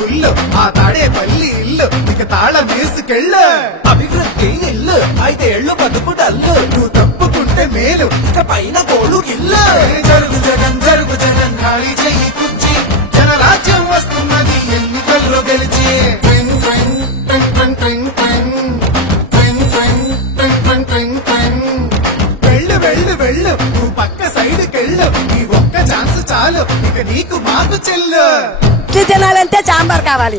Full ఆ తాడే పల్లి ఇల్లు ఇక తాళం వేసుకెళ్ళు అభివృద్ధి ఇల్లు 5 ఏళ్ళు బతుకు డల్లు నువ్వు తప్పుకుంటే మేలు ఇక పైన కోలు ఇల్లు జరుగు జగన్ ఖాళీ చెయ్యి కుర్చీ జనరాజ్యం వస్తున్నది ఎన్నికల్లో గెలిచి ట్వింగ్ ట్వింగ్ ట్వింగ్ ట్వింగ్ ట్వింగ్ ట్వింగ్ ట్వింగ్ ట్వింగ్ ట్వింగ్ ట్వింగ్ వెళ్ళు వెళ్ళు వెళ్ళు నువ్వు పక్క సైడ్ కెళ్ళు ఈ ఒక్క ఛాన్స్ చాలు ఇక నీకు మాకు చెల్లు ఇడ్లీ తినాలంటే సాంబార్ కావాలి,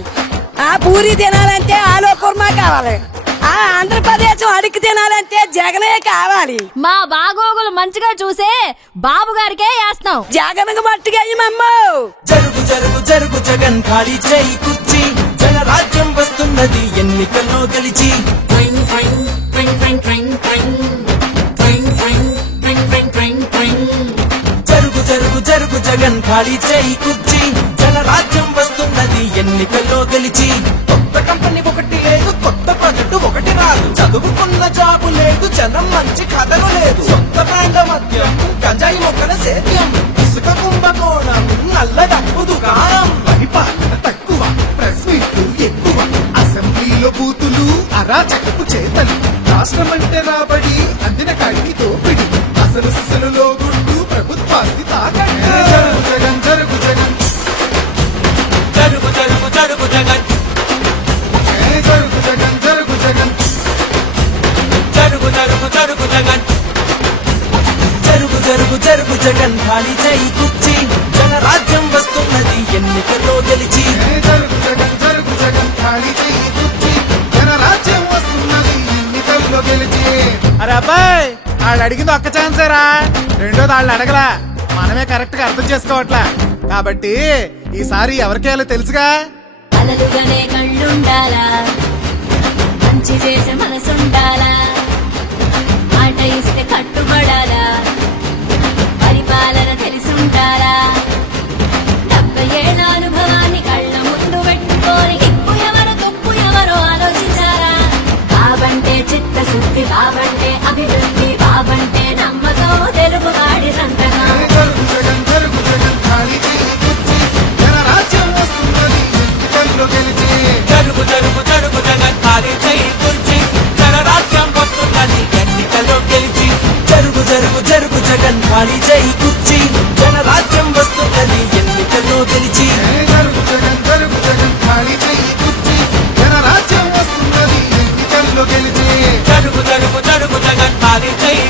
ఆ పూరి తినాలంటే ఆలు కుర్మా కావాలి, ఆ ఆంధ్రప్రదేశ్ అడిగి తినాలంటే జగనే కావాలి. మా బాగోగులు మంచిగా చూసే బాబు గారికే వేస్తాం. జగన్ మట్టుగా జరుగు జరుగు జరుగు జగన్ ఖాళీ చేయి కుర్చీ జనరాజ్యం వస్తున్నది ఎన్నికల్లో గెలిచి ట్వింగ్ ట్వింగ్ ట్వింగ్ ట్వింగ్ ట్వింగ్ ట్వింగ్ ట్వింగ్ ట్వింగ్ ట్వింగ్ ట్వింగ్ ట్వింగ్ ట్వింగ్ జరుగు జరుగు జరుగు జగన్ ఖాళీ చేయి కుర్చీ జనరాజ్యం వస్తున్నది ఎన్నికల్లో గెలిచి కొత్త కంపెనీ ఒకటి లేదు, కొత్త ప్రాజెక్టు ఒకటి రాదు, చదువుకున్న జాబు లేదు, జనం మంచి కథలు లేదు, సొంత బ్రాండ మద్యం గంజాయి మొక్కల సేద్యం ఇసుక కుంభకోణం నల్ల డబ్బు దుకాణం పరిపాలన తక్కువ ప్రెస్ మీట్లు ఎక్కువ అసెంబ్లీలో బూతులు అరాచకపు చేతలు రాష్ట్రమంటే రాబడి అందిన కాడికి దోపిడి అసలు సిసలులో గుండు ప్రభుత్వాస్తి తాకట్టు జరుగు జగన్ జరుగు జరుగు జరుగు జగన్ జరుగు జగన్ జరుగు జగన్ జరుగు జరుగు జరుగు జగన్ జరుగు జరుగు జరుగు జగన్ ఖాళీ చేయి కుర్చీ జనరాజ్యం వస్తున్నది ఎన్నికల్లో గెలిచి జరుగు జగన్ ఖాళీ చెయ్యి కుర్చీ జనరాజ్యం వస్తున్నది ఎన్నికల్లో గెలిచి అరే అబ్బాయి వాళ్ళు అడిగింది ఒక్క ఛాన్సేరా, రెండోది వాళ్ళు అడగలా, మనమే కరెక్ట్ గా అర్థం చేసుకోవట్లా. కాబట్టి ఈసారి ఎవరికేయాలో తెలుసుగా. అలలుగానే కళ్ళుండాలా, మంచి చేసే మనసుండాలా, మాట ఇస్తే కట్టుబడాలా, పరిపాలన తెలిసుండాలా, 70 ఏళ్ల అనుభవాన్ని కళ్ళ ముందు పెట్టుకొని ఇప్పు ఎవరు తప్పు ఎవరో ఆలోచించాలా. బాబంటే చిత్తశుద్ధి, బాబంటే అభివృద్ధి, బాబంటే నమ్మకం, తెలుగువాడి సంతకం. జరుగు జగన్ ఖాళీ చెయ్యి కుర్చీ జనరాజ్యం వస్తున్నది ఎన్నికల్లో గెలిచి జరుగు జరుగు జరుగు జగన్ ఖాళీ చేయి కుర్చీ జనరాజ్యం వస్తున్నది ఎన్నికల్లో గెలిచి జరుగు జరుగు జరుగు జగన్ ఖాళీ చేయి కుర్చీ జనరాజ్యం వస్తున్నది ఎన్నికల్లో గెలిచి జరుగు జగన్ ఖాళీ చెయ్యి కుర్చీ జనరాజ్యం వస్తున్నది ఎన్నికల్లో గెలిచి జరుగు జరుగు జరుగు జగన్ ఖాళీ చేయి